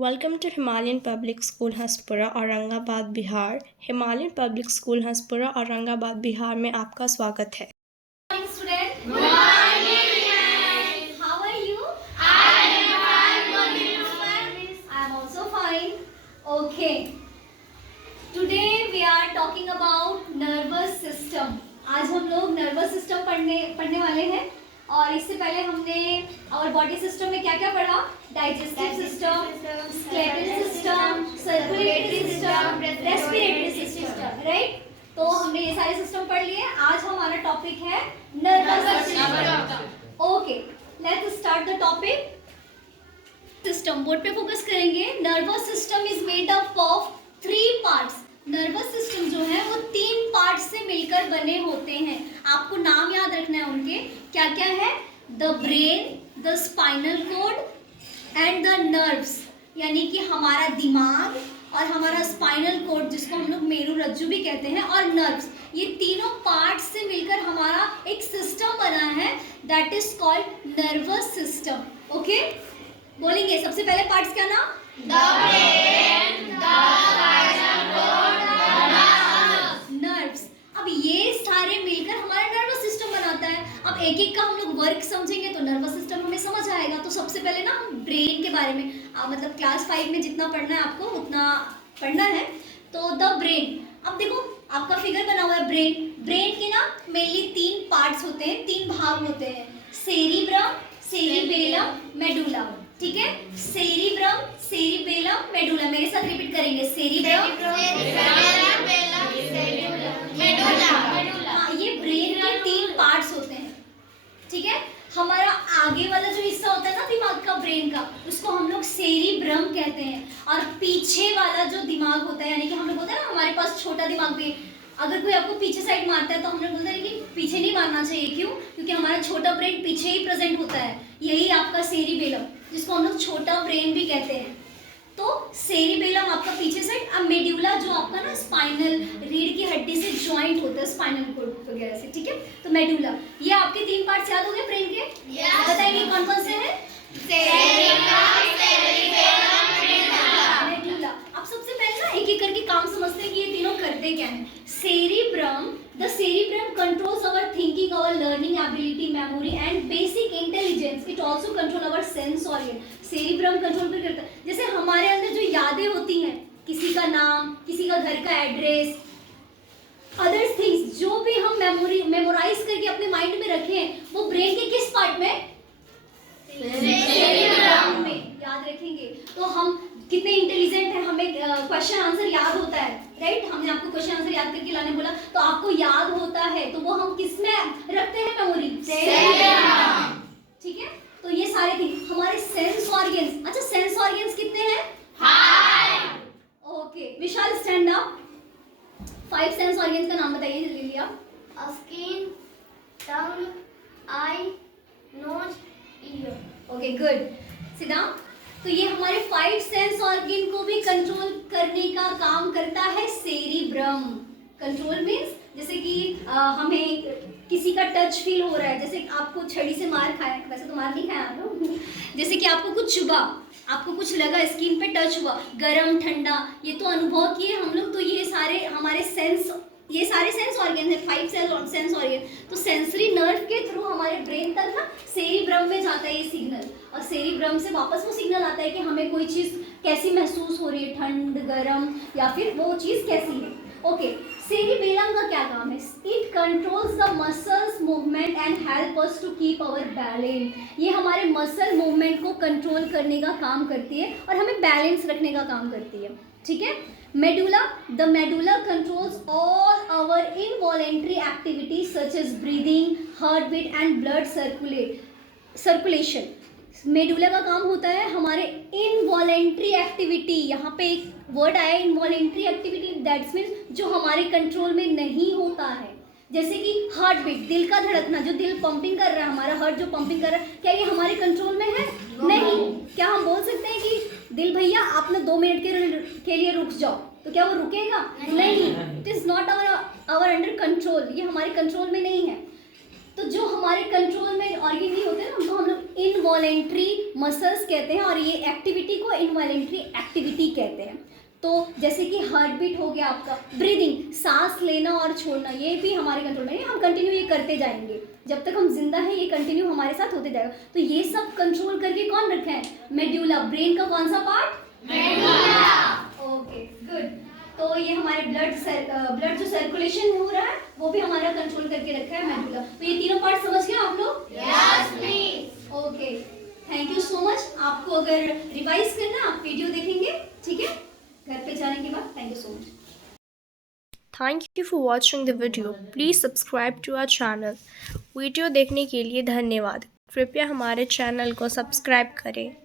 Welcome to Himalayan Public School Hanspura Aurangabad Bihar. Himalayan Public School Hanspura Aurangabad Bihar में आपका स्वागत है। Good morning, student. Good morning. How are you? I am fine. What do you fine? I am also fine. Okay. Today we are talking about nervous system. आज हम लोग nervous system पढ़ने वाले हैं और इससे पहले हमने our body system में क्या-क्या पढ़ा? Digestive system, skeletal system, circulatory system, respiratory system, right? तो हमने ये सारे सिस्टम पढ़ लिए। आज हमारा टॉपिक है nervous system. Okay, let's start the topic. System board पे फोकस करेंगे। Nervous system is made up of 3 parts. Nervous system जो है वो 3 पार्ट्स से मिलकर बने होते हैं। आपको नाम याद रखना है उनके। क्या क्या है? The brain, the spinal cord and the nerves, यानी कि हमारा दिमाग और हमारा स्पाइनल कॉर्ड जिसको हम लोग मेरुरज्जु भी कहते हैं, और नर्व्स, ये तीनों पार्ट्स से मिलकर हमारा एक सिस्टम बना है that is called nervous system. Okay, बोलेंगे सबसे पहले पार्ट्स क्या नाम? The brain, the spinal cord, nerves. अब ये सारे मिलकर हमारा नर्वस सिस्टम बनाता है। अब एक एक का हम लोग वर्क समझेंगे तो नर्वस सिस्टम हमें समझ आएगा। तो सबसे पहले ना हम ब्रेन के बारे में मतलब क्लास 5 में जितना पढ़ना है आपको उतना पढ़ना है। तो द ब्रेन, अब देखो आपका फिगर बना हुआ है ब्रेन। ब्रेन के ना मेनली 3 पार्ट्स होते हैं, 3 भाग होते हैं। Cerebrum, cerebellum, medulla. ठीक है, सेरिब्रम, सेरिबेलम, मेडुला। मेरे साथ रिपीट करेंगे। सेरिब्रम, हाँ, ये ब्रेन के 3 पार्ट्स होते हैं। ठीक है, हमारा आगे वाला जो हिस्सा होता है ना दिमाग का, ब्रेन का, उसको हम लोग सेरिब्रम कहते हैं। और पीछे वाला जो दिमाग होता है, यानी कि हम लोग बोलते हैं ना हमारे पास छोटा दिमाग भी, अगर कोई आपको पीछे साइड मारता है तो हम लोग बोलते हैं कि पीछे नहीं मारना चाहिए। क्यों? क्योंकि हमारा छोटा ब्रेन पीछे ही प्रेजेंट होता है। यही आपका सेरिबेलम, जिसको हम लोग छोटा ब्रेन भी कहते हैं। तो सेरिबेलम आपका पीछे साइड। अब मेड्यूला जो आपका ना स्पाइनल रीढ़ की हड्डी से जॉइंट होता है, स्पाइनल कॉर्ड वगैरह से। ठीक है, तो मेड्यूला। ये आपके 3 पार्ट्स याद हो गए ब्रेन के? बताइए कौन कौन से हैं? मेडुला। अब सबसे पहले ना एक एक करके काम समझते हैं कि ये तीनों करते क्या हैं। Cerebrum, the cerebrum controls our thinking, our learning ability, memory and basic intelligence. It also control our sense organ. Cerebrum control भी करता है। जैसे हमारे अंदर जो यादें होती हैं, किसी का नाम, किसी का घर का एड्रेस, अदर्स थिंग्स, जो भी हम मेमोराइज करके अपने माइंड में रखे हैं, वो ब्रेन के किस पार्ट में? सेरिब्रम में याद रखेंगे। तो हम कितने इंटेलिजेंट हैं, हमें क्वेश्चन आंसर याद होता है, राइट? हमने आपको क्वेश्चन आंसर याद करके लाने बोला तो आपको याद होता है, तो वो हम किस में रखते हैं मेमोरी? सेरिब्रम। ठीक है, तो ये सारे थिंग हमारे सेंस ऑर्गन्स। अच्छा, सेंस ऑर्गन्स कितने हैं? 5। Okay, Vishal stand up. 5 sense organs का नाम बताइए जल्दी आप। Skin, tongue, eye, nose, ear. Okay, good. Sit down. तो ये हमारे 5 सेंस ऑर्गन को भी कंट्रोल करने का काम करता है सेरिब्रम। कंट्रोल मीन्स जैसे कि हमें किसी का टच फील हो रहा है, जैसे आपको छड़ी से मार खाया, वैसे तो मार नहीं खाया आप लोग, जैसे कि आपको कुछ चुभा, आपको कुछ लगा, स्किन पे टच हुआ, गरम ठंडा, ये तो अनुभव किए हम लोग। तो ये सारे हमारे सेंस, ये सारे सेंस ऑर्गन है, 5 सेंस ऑर्गन। तो सेंसरी नर्व के थ्रू हमारे ब्रेन तक ना सेरिब्रम में जाता है ये सिग्नल, और सेरिब्रम से वापस वो सिग्नल आता है कि हमें कोई चीज़ कैसी महसूस हो रही है, ठंड, गरम, या फिर वो चीज़ कैसी है। ओके, सेरिबेलम का क्या काम है? It controls the muscles movement and help us to keep our balance. ये हमारे मसल मूवमेंट को कंट्रोल करने का काम करती है और हमें बैलेंस रखने का काम करती है। ठीक है, medulla, the medulla controls all our involuntary activities such as breathing, heart beat and blood circulation. Medulla का काम होता है हमारे इनवॉलेंट्री एक्टिविटी। यहाँ पे एक वर्ड आया इनवॉलेंट्री एक्टिविटी, दैट्स मीन्स जो हमारे कंट्रोल में नहीं होता है। जैसे कि हार्ट बीट, दिल का धड़कना, जो दिल पंपिंग कर रहा है, हमारा हार्ट जो पंपिंग कर रहा है, क्या ये हमारे कंट्रोल में है? नहीं। क्या हम बोल सकते हैं कि दिल भैया आप ना 2 मिनट के लिए रुक जाओ, तो क्या वो रुकेगा? नहीं। It is not our under control, ये हमारे कंट्रोल में नहीं है। तो जो हमारे कंट्रोल में ऑर्गन नहीं होते ना, उनको हम लोग इनवॉलेंट्री मसल्स कहते हैं, और ये एक्टिविटी को इनवॉलेंट्री एक्टिविटी कहते हैं। तो जैसे कि हार्ट बीट हो गया आपका, ब्रीदिंग, सांस लेना और छोड़ना, ये भी हमारे कंट्रोल में है, हम कंटिन्यू ये करते जाएंगे जब तक हम जिंदा हैं, ये कंटिन्यू हमारे साथ होते जाएगा। तो ये सब कंट्रोल करके कौन रखा है? मेडुला। ब्रेन का कौन सा पार्ट? मेडुला। Okay good. तो ये हमारे ब्लड जो सर्कुलेशन हो रहा है वो भी हमारा कंट्रोल करके रखा है मेडुला। तो ये तीनों पार्ट समझ गए आप लोग? Yes, please. Okay, thank you so much. आपको अगर रिवाइज करना, आप वीडियो देखेंगे, ठीक है, घर पे जाने के बाद। Thank you so much. Thank you for watching the video. Please subscribe to our channel. Video देखने के लिए धन्यवाद। कृपया हमारे चैनल को सब्सक्राइब करें।